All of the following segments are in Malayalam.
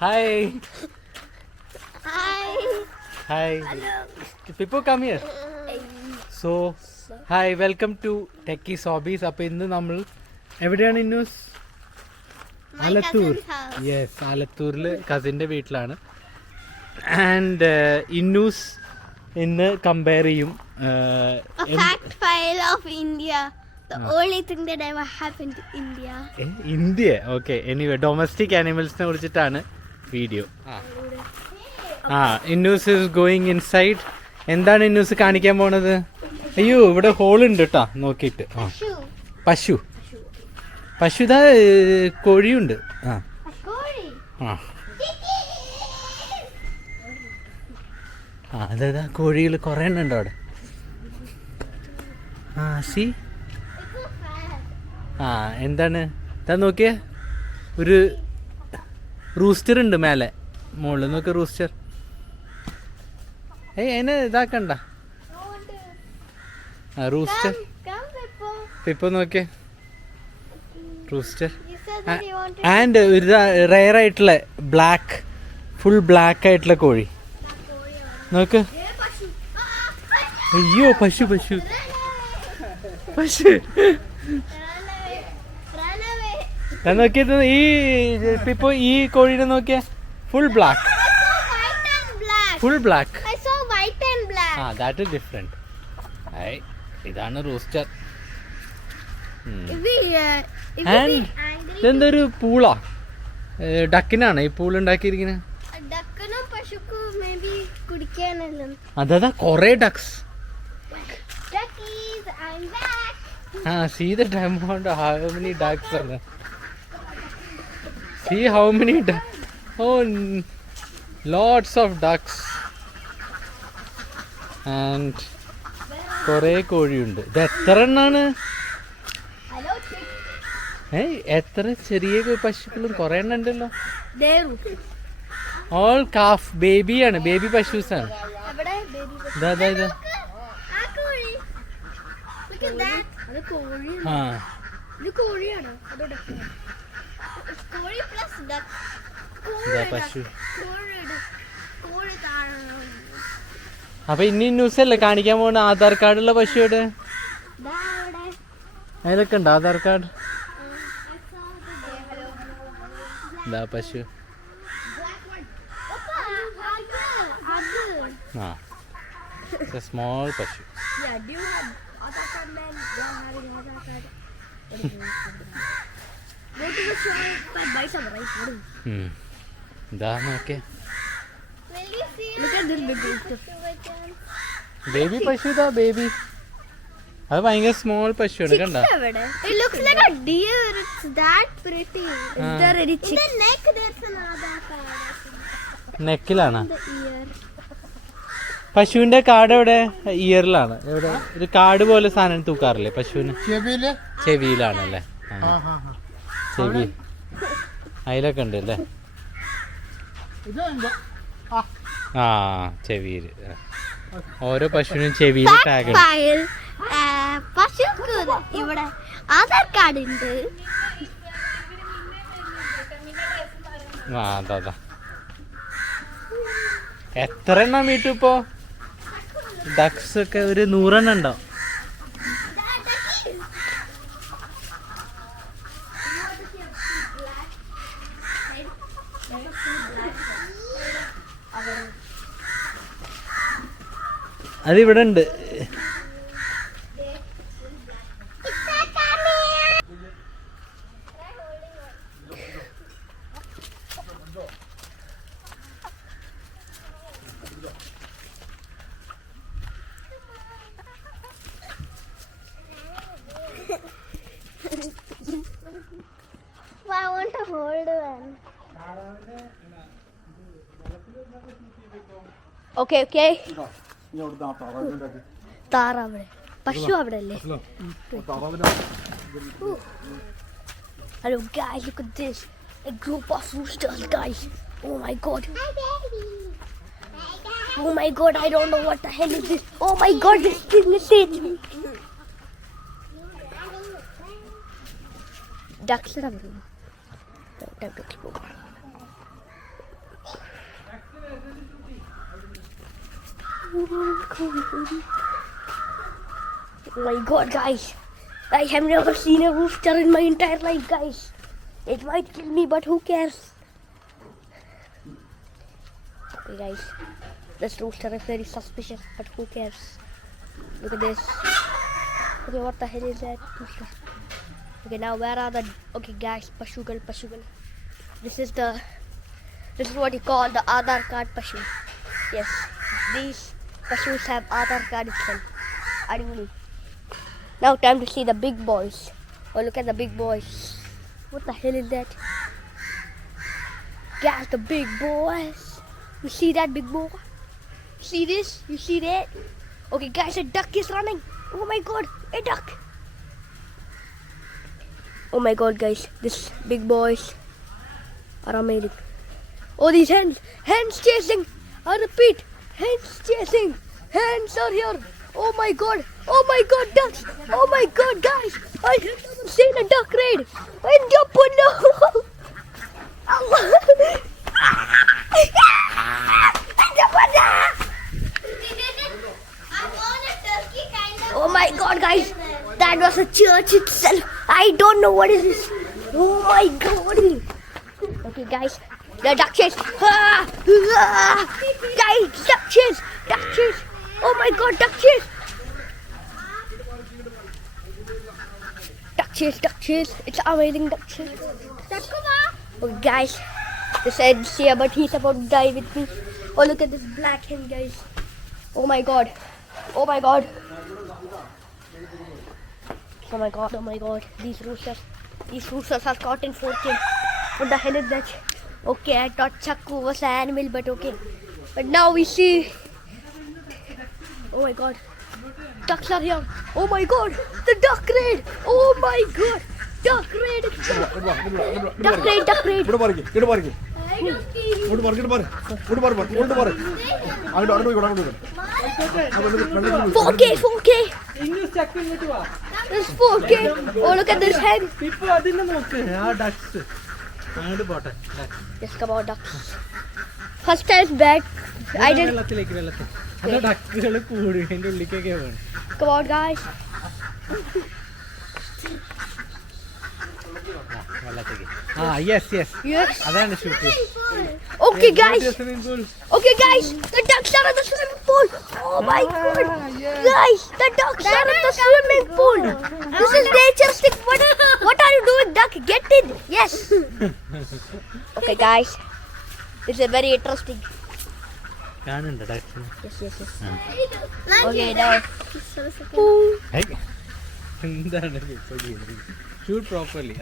Hi. Hi. Hi. Hello. People come here. So, hi, welcome to Techies Hobbies. അപ്പോൾ ഇന്ന് നമ്മൾ എവിടെയാണ് Innus? My Alathur. cousin's house. Yes, ആലത്തൂരിൽ കസിൻ്റെ വീട്ടിലാണ്. ആൻഡ് ഇന്നൂസ് ഇന്ന് കമ്പയർ ചെയ്യും. A fact file of India. The only thing that ever happened to India. India okay. Anyway domestic ആനിമൽസിനെ കുറിച്ചിട്ടാണ് video. Innus is going inside. എന്താണ് ഇന്നൂസ് കാണിക്കാൻ പോണത്? അയ്യോ, ഇവിടെ ഹോൾ ഉണ്ട് കേട്ടോ, നോക്കിയിട്ട്. Shoe. പശു പശു ഇതാ, കോഴിയുണ്ട്. A gory. അതാ കോഴികൾ കുറേ എണ്ണം ഉണ്ട് അവിടെ. സി എന്താണ് ഇതാ നോക്കിയേ, ഒരു റൂസ്റ്റർ ഉണ്ട് മേലെ, മുകളിൽ നോക്കിയ റൂസ്റ്റർ. അതിനെ ഇതാക്കണ്ട. Rooster Come, Pippo. ഇപ്പൊ നോക്കിയേ, rooster. You said that you wanted. And ഒരു റെയർ ആയിട്ടുള്ള ബ്ലാക്ക്, ഫുൾ ബ്ലാക്ക് ആയിട്ടുള്ള കോഴി നോക്ക്. അയ്യോ, പശു പശു പശു. Run away. ഞാൻ നോക്കിയത് ഈ ഇപ്പൊ ഈ കോഴീനെ നോക്കിയ full black, I saw white and black. Full black. I saw white and black. That is different. ഇതാണ് rooster. If we And be angry, ഇതെന്തൊരു പൂളാ, ഡക്കിനാണ് ഈ പൂൾ ഉണ്ടാക്കിയിരിക്കുന്നത്. duckനും പശുക്കും maybe കുടിക്കാനല്ലോ. അതാ കൊറേ ducts. Duckies, I'm back. See the amount of how many ducks are there. See how many ducks. Oh, lots of ducks. And കുറേ കോഴിയുണ്ട്. ഇത് എത്ര എണ്ണാണ്? Hello, chick. എത്ര ചെറിയ പശുക്കളും കുറേ എണ്ണം ഉണ്ടല്ലോ. There. ഓൾ കാഫ് ബേബിയാണ്, ബേബി പശൂസാണ്. അവിടെ baby. ഇതാ ഇതാ ഇതാ. ആ കോഴി. Look at that. അത് കോഴിയാണ്. ആ ഇത് കോഴിയാണ്. അത് duck. കോഴി plus duck. ഇതാ പശു. കോഴി താഴെ. അപ്പൊ ഇനി ന്യൂസ് അല്ലേ കാണിക്കാൻ പോകുന്ന ആധാർ കാർഡുള്ള പശുവിടെ? ദാ അവിടെ. അതിലൊക്കെ ഉണ്ട് ആധാർ കാർഡ്. ഇതാ പശു. സ്മോൾ പശു. Yeah, do you have Aadhaar card, man? Yeah, having Aadhaar card. Go to the shop and buy some rice. ഇതാ നോക്കിയേ, Look at this big one. Baby പശു. ഇതാ ബേബി. അത് ഭയങ്കര സ്മോൾ പശുവാണ്, കണ്ട. It looks like a deer. It's that pretty. Is there any chick? In the neck there's an Aadhaar card. നെക്കിലാണ്. The ear. പശുവിന്റെ കാർഡ് എവിടെ? ഇയറിലാണ്. എവിടെ ഒരു കാർഡ് പോലെ സാധനം തൂക്കാറില്ലേ പശുവിന്? ചെവിയിലാണല്ലേ. ചെവി അതിലൊക്കെ ഉണ്ട് അല്ലേ. ചെവിയില് ഓരോ പശുവിനും ചെവിയിൽ ടാഗ് ഉണ്ട്. File. പശുക്ക് ഇവിടെ ആധാർ കാർഡ് ഉണ്ട്. അതാ എത്ര എണ്ണം വീട്ടു ഇപ്പോ? ഡക്സ് ഒക്കെ ഒരു 100 എണ്ണം ഉണ്ടാവും. അതിവിടെ ഉണ്ട്. I want to hold one. Okay, okay. താറ് അവിടെ, പശു അവിടെ അല്ലേ? Hello guys, look at this. A group of roosters, guys. Oh my god. Hi baby. Oh my god, I don't know what the hell is this. Oh my god, this thing is it. Ducks are over. Time to keep over. Oh my god, guys. I have never seen a rooster in my entire life, guys. It might kill me, but who cares? Okay, guys. This rooster is very suspicious, but who cares? Look at this. Okay, what the hell is that? Rooster. Okay, now where are the... Okay, guys. Pashugal. This is what you call the Aadhaar card Pashu. Yes. These Pashus have Aadhaar card itself. Adimu. Now time to see the big boys. Oh, look at the big boys. What the hell is that? Guys, the big boys. You see that big boy? See this? You see that? Okay, guys, a duck is running. Oh my god, a duck. Oh my god, guys, these big boys are amazing. Oh, these hens. Hens chasing. I repeat, hens chasing. Hens are here. Oh my god, ducks. Oh my god, guys, I have never seen a duck raid. And jump on no. Oh my god, guys, that was a church itself. I don't know what is this. Oh my god. Okay, guys, the duck chase. Guys, duck chase. Oh my god, duck chase. Duck chase. It's amazing duck chase. Oh, guys, this Ed's here, but he's about to die with me. Oh, look at this black hen, guys. Oh my god. Oh my god. These roosters are caught in 4K. What the hell is that? Okay, I thought Chakku was an animal, but okay. But now we see. Oh my god. Ducks are here. Oh my god. The duck raid. Oh my god. Duck raid. Duck raid. Four K. English check in it. This 4K. Oh, look at this hen. People are in the market. Ducks. Yes, come on, ducks. First time back. I did. Come on, guys. Yes. Yes. That's the shoot. Okay, guys. The ducks are in the swimming pool. Oh my god. Yes. Guys, the ducks are in the swimming pool. This is naturistic. What are you doing, duck? Get in. Yes. Okay, guys. This is very interesting. Yes. Okay, now. Shoot properly.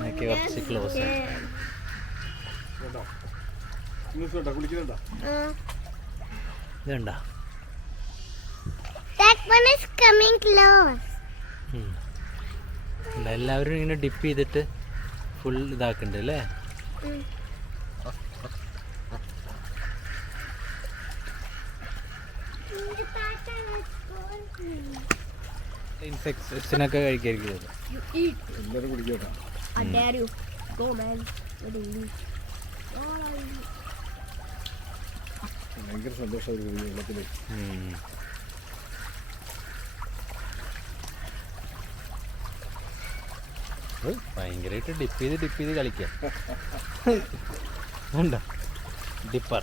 Make it closer. That one is coming close. എല്ലാവരും ഇങ്ങനെ ഡിപ്പ് ചെയ്തിട്ട് ഫുൾ ഇതാക്കുന്നുണ്ട് അല്ലേ? ഇൻസെക്ട്സിനൊക്കെ കഴിക്കായിരിക്കും. I dare you. Go, man. What do you need? ഭയങ്കര സന്തോഷമായിരുന്നു വെള്ളത്തിൽ. ഭയങ്കരമായിട്ട് ഡിപ്പ് ചെയ്ത് കളിക്കാം. ഉണ്ടോ Dipper?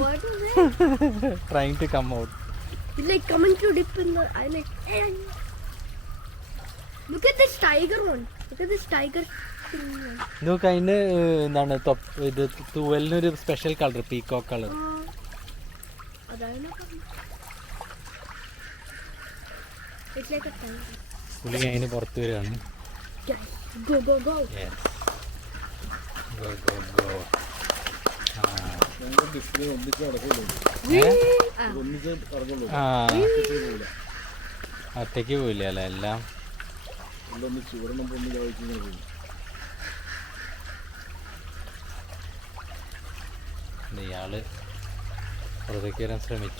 What is it? Trying to come out. It's like coming to dip in the. I like. Look at this tiger one. Look at this tiger. നോക്ക് അതിന് എന്താണ് ഇത് തൂവലിനൊരു സ്പെഷ്യൽ കളർ, പീകോക്ക് കളർ. പുള്ളി അതിന് പുറത്ത് വരികയാണ്. Go. Yes. Go. ഞങ്ങൾ ഡിസ്പ്ലേ ഒന്നിച്ച് നടക്കുള്ളൂ, ഒന്നിച്ച് ഇറങ്ങുള്ളൂ. ഒറ്റയ്ക്ക് പോയില്ല അല്ലേ? എല്ലാം ഒന്നിച്ച് ഒരെണ്ണം ഒന്നിച്ച് കഴിക്കുന്ന പോകും. ഇയാള് പുറത്തേക്ക് വരാൻ ശ്രമിച്ചു.